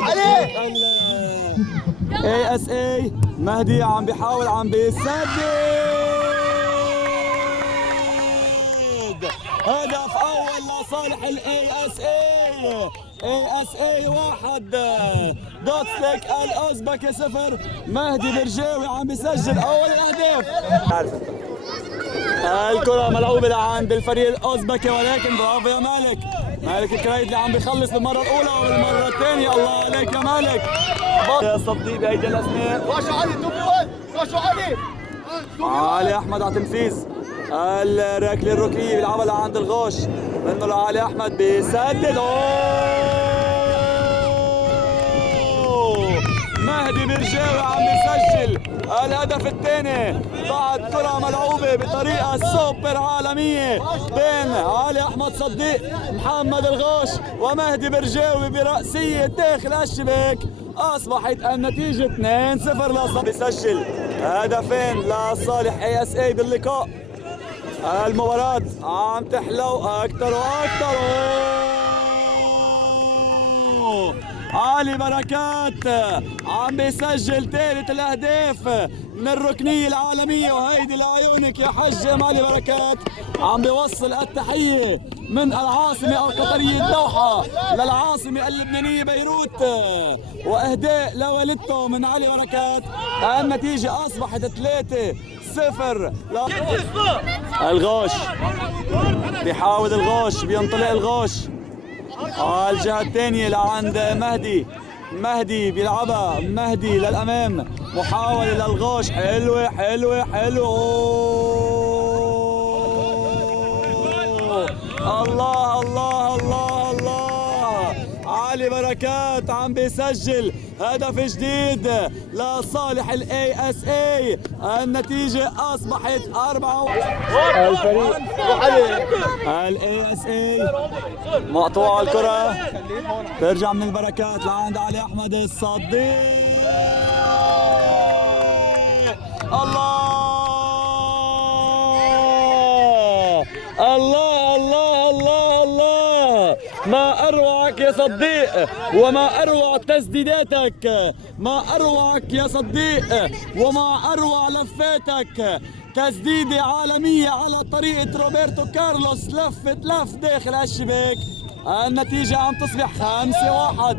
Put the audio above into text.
اي اس اي مهدي عم بيحاول عم بيسدد هدف اول لصالح الاي اس اي. اي اس اي 1 دوتسليك الاوزبكي 0. مهدي برجاوي عم بيسجل اول الاهداف. الكرة ملعوبة لعند الفريق الاوزبكي ولكن برافو يا مالك. مالك الكريدلي عم بيخلص بالمرة الأولى وبالمرة الثانية. الله عليك يا مالك. صدي بهيدي الأسماء. راشو علي دبول. راشو علي. علي أحمد على تنفيذ الركلة الركنية بيلعبها لعند الغوش منه لعلي أحمد بيسدد. مهدي برجاوي عم بيسجل الهدف الثاني بعد كرة ملعوبة بطريقة سوبر عالمية بين علي أحمد صديق محمد الغوش ومهدي برجاوي برأسية داخل الشباك. أصبحت النتيجة 2-0 لصالح. بيسجل هدفين لصالح اي اس اي باللقاء. المباراة عم تحلو أكثر وأكثر. علي بركات عم بيسجل ثالث الاهداف من الركنيه العالميه وهيدي لعيونك يا حجم. علي بركات عم بيوصل التحيه من العاصمه القطريه الدوحه للعاصمه اللبنانيه بيروت واهداء لوالدته من علي بركات. النتيجه اصبحت 3-0 الغوش. بيحاول الغوش بينطلق الغوش الجهة الثانية لعند مهدي. مهدي بيلعبها مهدي للأمام. محاولة للغوش حلوة حلوة حلوة. الله الله الله الله. علي بركات عم بيسجل هدف جديد لصالح الاي اس اي. النتيجة اصبحت 4. الفريق الاي اس اي مقطوعة الكرة ترجع من البركات لعند علي احمد الصديق. الله الله الله الله الله. ما أروعك يا صديق وما أروع تسديداتك. ما أروعك يا صديق وما أروع لفاتك. تسديدة عالمية على طريقة روبرتو كارلوس. لفت لف داخل الشباك. النتيجة عم تصبح 5-1